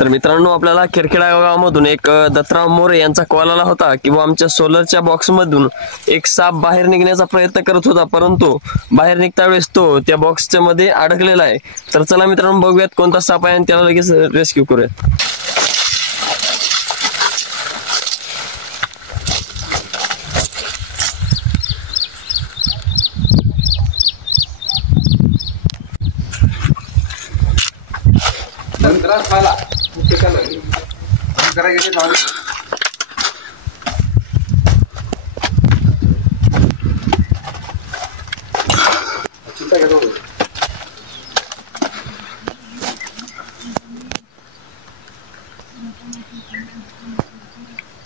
तर मित्रांनो, आपल्याला किरखेडा गावामधून एक दत्तराव मोरे यांचा कॉल आला होता की आमच्या सोलरच्या बॉक्समधून एक साप बाहेर निघण्याचा प्रयत्न करत होता, परंतु बाहेर निघता वेळेस तो त्या बॉक्सच्या मध्ये अडकलेला आहे. तर चला मित्रांनो, बघूयात कोणता साप आहे आणि त्याला लगेच रेस्क्यू करूयात.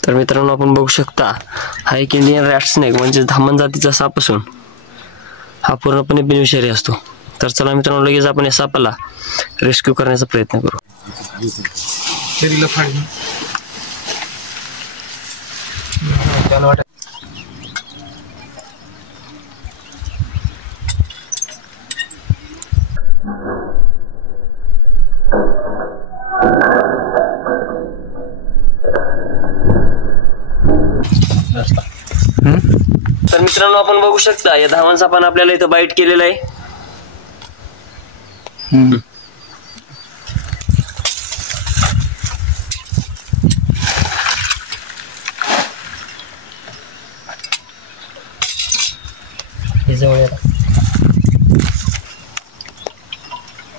तर मित्रांनो, आपण बघू शकता हा एक इंडियन रॅट स्नेक म्हणजे धामण जातीचा साप असून हा पूर्णपणे बिनविषारी असतो. तर चला मित्रांनो, लगेच आपण या सापाला रेस्क्यू करण्याचा प्रयत्न करू. तर मित्रांनो, आपण बघू शकता या धावण सापाने आपल्याला इथं बाईट केलेलं आहे.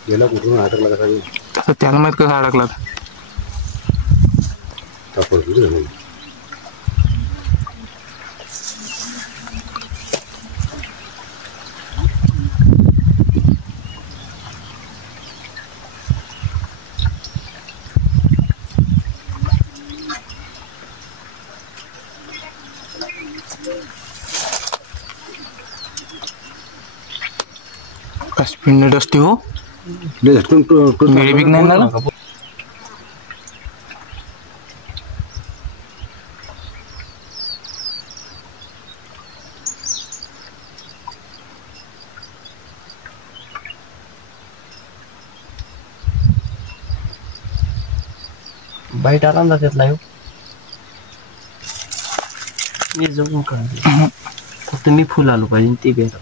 गेला कुठून अडकला कसा त्याला माहित कसा अडकला. स्पीड नेट असते हो, बिग नाही ना. बाईट आला ना त्यातला मी जगून काढ, फक्त मी फुल आलो पाहिजे ते घ्यायला.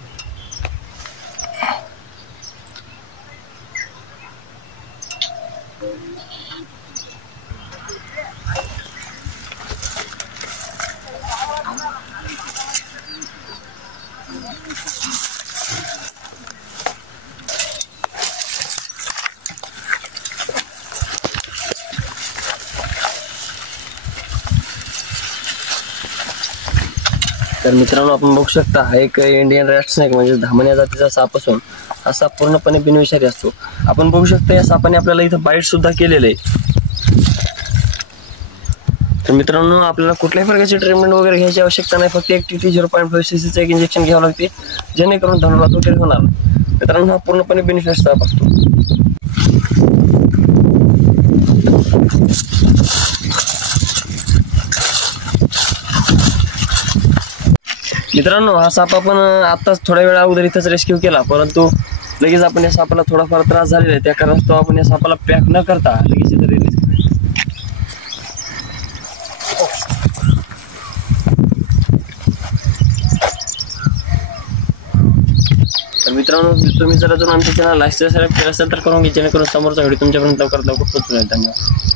तर मित्रांनो, आपण बघू शकता हा एक इंडियन रॅट स्नेक म्हणजे धामण्या जातीचा साप असून हा साप पूर्णपणे बिनविषारी असतो. आपण बघू शकता या सापाने आपल्याला इथं बाईट सुद्धा केलेलं आहे. तर मित्रांनो, आपल्याला कुठल्याही प्रकारची ट्रीटमेंट वगैरे घ्यायची आवश्यकता नाही, फक्त एक TT 0.5 cc एक इंजेक्शन घ्यावं लागते, जेणेकरून धनुर्वात वगैरे होणार. मित्रांनो, हा पूर्णपणे बिनविषारी साप असतो. मित्रांनो, हा साप आपण आताच थोड्या वेळा अगोदर इथंच रेस्क्यू केला, परंतु लगेच आपण या सापाला थोडाफार त्रास झालेला आहे, त्या कारणास्तव आपण या सापाला पॅक न करता लगेच इथं रिलीज करूया. तर मित्रांनो, तुम्ही जर अजून आमच्या चॅनलला सबस्क्राईब केलं असेल तर करून घ्या, जेणेकरून समोरचा व्हिडिओ तुमच्यापर्यंत लवकरात लवकर पोहोचून जाईल. धन्यवाद.